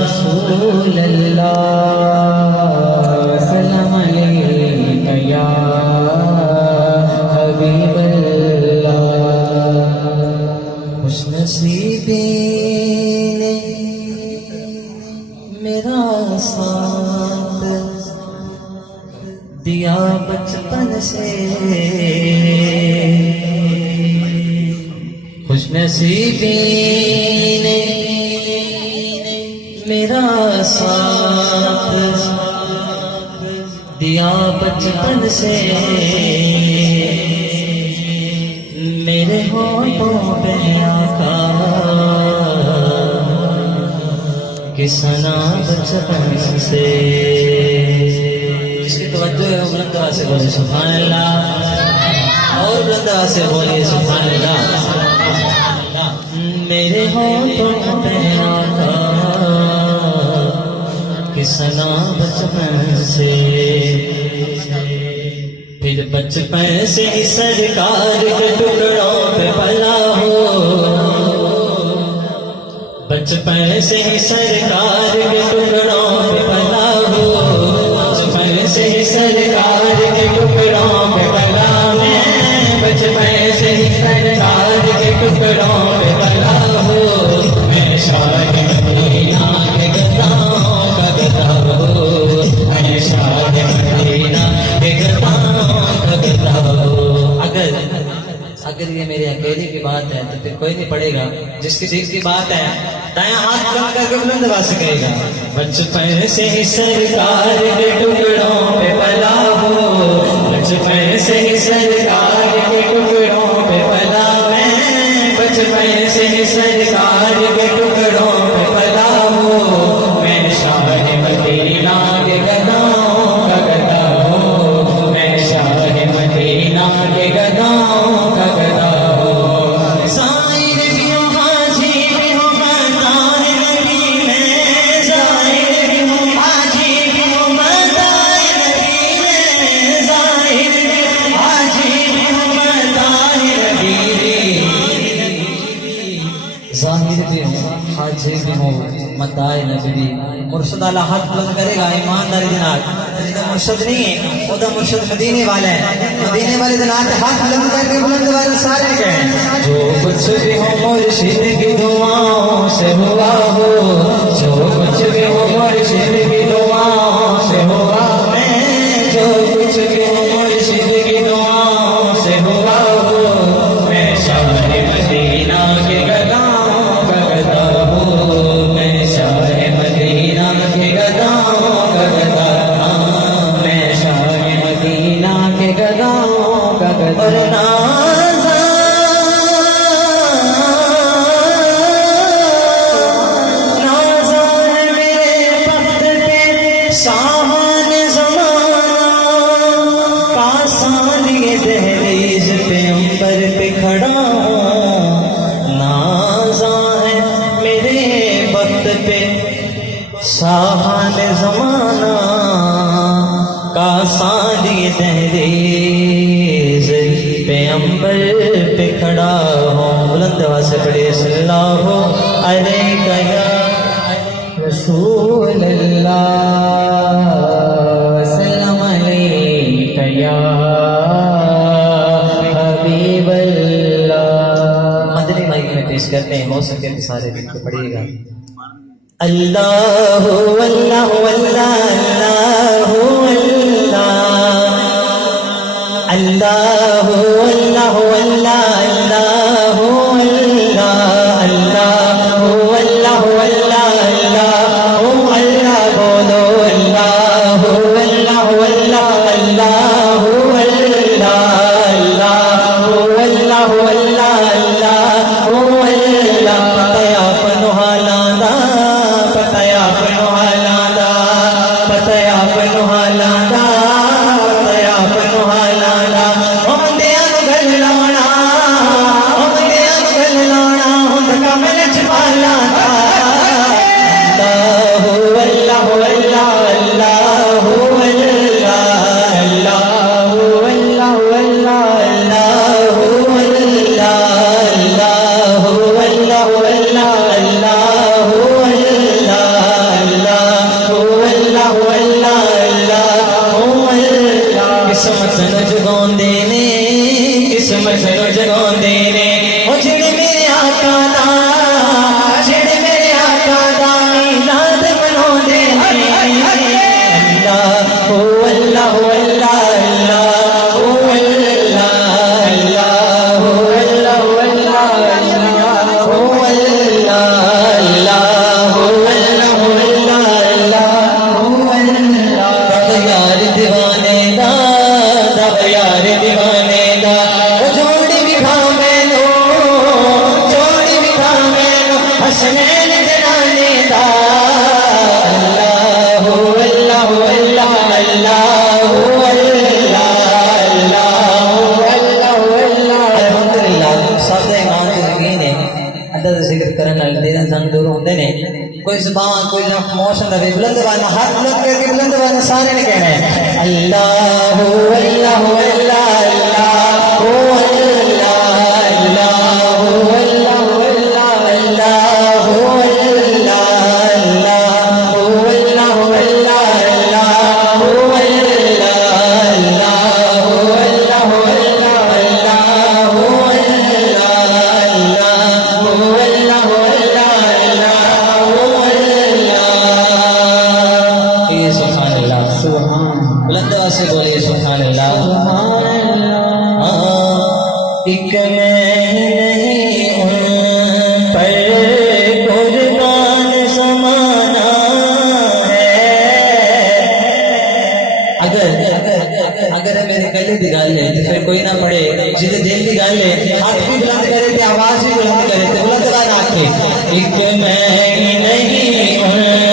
रसूल अल्लाह सलाम अलैका या हबीब अल्लाह। खुशनसीबी ने मेरा साथ दिया बचपन से, खुशनसीबी ने मेरा साथ दिया बचपन से। मेरे होठों पे आका की सना बचपन से। इसकी तवज्जो है, बुलंद आवाज से बोले सुभान अल्लाह, और बुलंद आवाज से बोलिए सुभान अल्लाह। मेरे होठों पे आका सना बचपन से, फिर बचपन से ही सरकार के टुकड़ों पे भला हो। बचपन से ही सरकार के टुकड़ों पे भला हो। बचपन से ही सरकार के टुकड़ों पे भला मैं, बचपन से ही सरकार के टुकड़ों पे भला हो। मैं शायद मदीना के गदाओं अगर ये मेरे अकेले की बात है तो फिर कोई नहीं पड़ेगा। जिसकी चीज की बात है दायां हाथ कम करके बुलंद आवाज से कहेगा। बचपन से ही सरकार के टुकड़ों पे भला हो। बचपन से ही सरकार के टुकड़ों पे भला मैं, बचपन से ही सरकार के टुकड़ों पे भला हो। मैं शाह मदीना के गदाओं का गदा हो। मैं शाह मदीना के गदाओं का गदा हो। ज़ाहिर भी हूँ हाजी भी हूँ मदार नबी में। ज़ाहिर भी हूँ हाजी भी हूँ मदार नबी में। ज़ाहिर भी हूँ हाजी भी हूँ मदार नबी में। ज़ाहिर भी हूँ हाजी भी हूँ मदार नबी। मुर्शद आला हाथ बुलंद करेगा ईमानदारी के नाल। मुर्शद नहीं है वो तो मुर्शद मदीने वाला है। मदीने वाले दिन हाथ बुलंद करके बुलंद वाले सारे कहें। जो कुछ भी हो मुर्शिद की दुआओं से हुआ हो। जो कुछ भी हो मुर्शिद की दुआओं से हुआ मैं। जो कुछ भी हो मुर्शिद की दुआओं से हुआ हो। मैं शाह मदीना के गदाओं का गदा हो। मैं शाह मदीना के गदाओं का गदा। मैं शाह मदीना के गदाओं का गदा। और नाज़ान मेरे वक्त पे सामान ज़माना का सान ये दहलीज पे अंबर पे खड़ा। नाज़ान मेरे वक्त पे सामान ज़माना का सान ये दहलीज पे अंबर पे खड़ा हो। बुलंद आवाज़ से पढ़िए सल्लल्लाहु अलैका या रसूल अल्लाह सलाम अलैका या हबीब अल्लाह। मदनी माइक में पेश करते हैं, हो सके तो सारे दिन को पढ़िएगा। अल्लाह अल्लाह अल्लाह अल्लाह अल्लाह अल्लाह अल्लाह अल्लाह ने कोई जुबान कोई खामोश न रहे बुलंद वाला हाथ बुलंद करके बुलंद वाला सारे ने कहना है अल्लाह अल्लाह अल्लाह से बोलिए सुभान अल्लाह। एक मैं नहीं हूँ पर कुर्बान ज़माना है। अगर मेरे गले दी गल है तो फिर कोई ना पढ़े जिसे दिल दी गल है हाथ भी बुलंद करे थे आवाज भी बुलंद करे थे बुलंद बात आखे एक मैं नहीं हूँ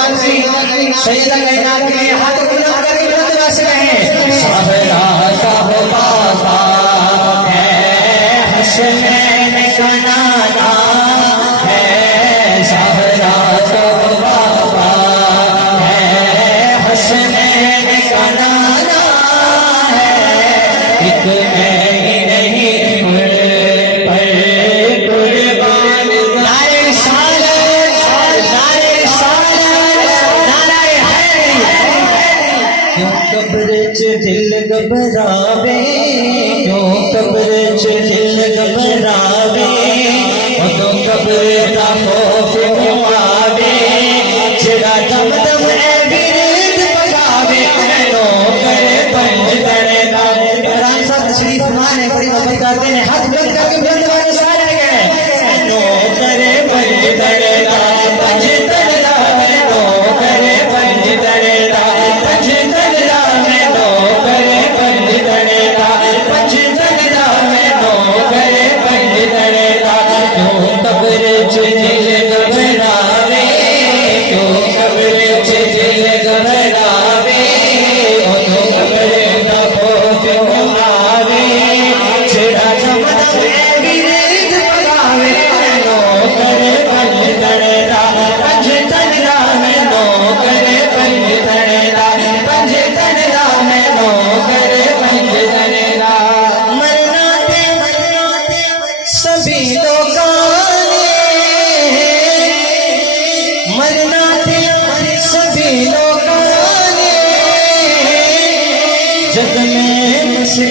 सैयदा कायनात के हाथ बुलंद करके बुलंद बस रहे सहरा साहो बाबा है हसनैन का नाना है सहरा साहो बाबा है हसनैन का नाना है एक मैं ही नहीं पर कुर्बान नारे सालत नारे क्यों कब्र च दिल घबरावे क्यों कब्र च दिल घबरावे उदों कब्र दा खौफ आवे जिहड़ा दम दम ए विरद पगावे मैनो करे पंज तड़े दा कुरान साहब तशरीफ फरमाने बड़ी मोहब्बत करते हैं हाथ बुलंद करके बुलंद वाले सारे कहने मैनो करे पंज तड़े दा पंज तड़े दा मैनो करे पंज तड़े दा पंज करे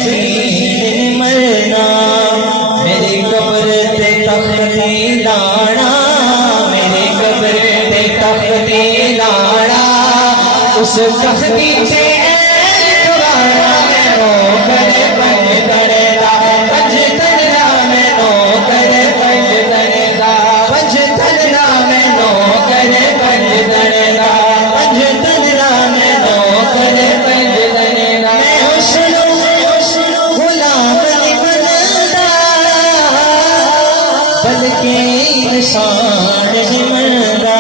नशीन मरना मेरी कब्र ते तख्ती लाना मेरी कब्र ते तख्ती लाना उस तख्ती से कुराना में नो करे पंज करेगा पंज तनला में नो करे पंज करेगा पंज तनला में नो करे पंज करेगा पंज तनला में नो करे पंज करेगा मैं हुस्न गुलाम नहीं बनदा बल्कि इंसान नहीं बनदा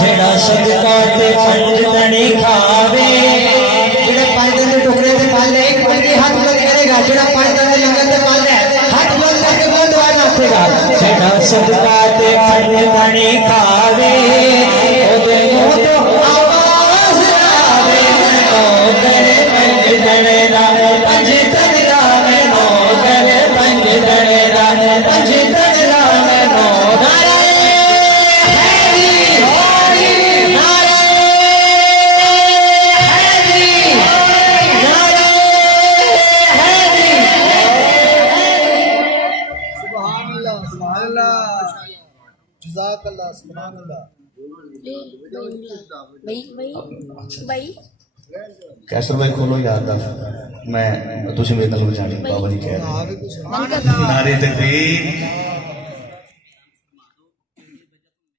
जेड़ा सदका ते पंज तने खावे जेड़ा पंज दे टुकड़े ते पाले एक पंज हाथ बुलंद करेगा जेड़ा पंज दे लंगर ते पाले हाथ बुलंद करके बोल दुआ नाथेगा जेड़ा सदका ते पंज तने खावे ओदे मुंह तो आवाज आवे नो करे पंज तने दा पंज तने दा में नो करे पंज तने दा पंज तने दा में नो नारे कैसर भाई खोलो यार दा मैं तुझे मेरे नाल जानी बाबा जी कह रहे नारे तकबीर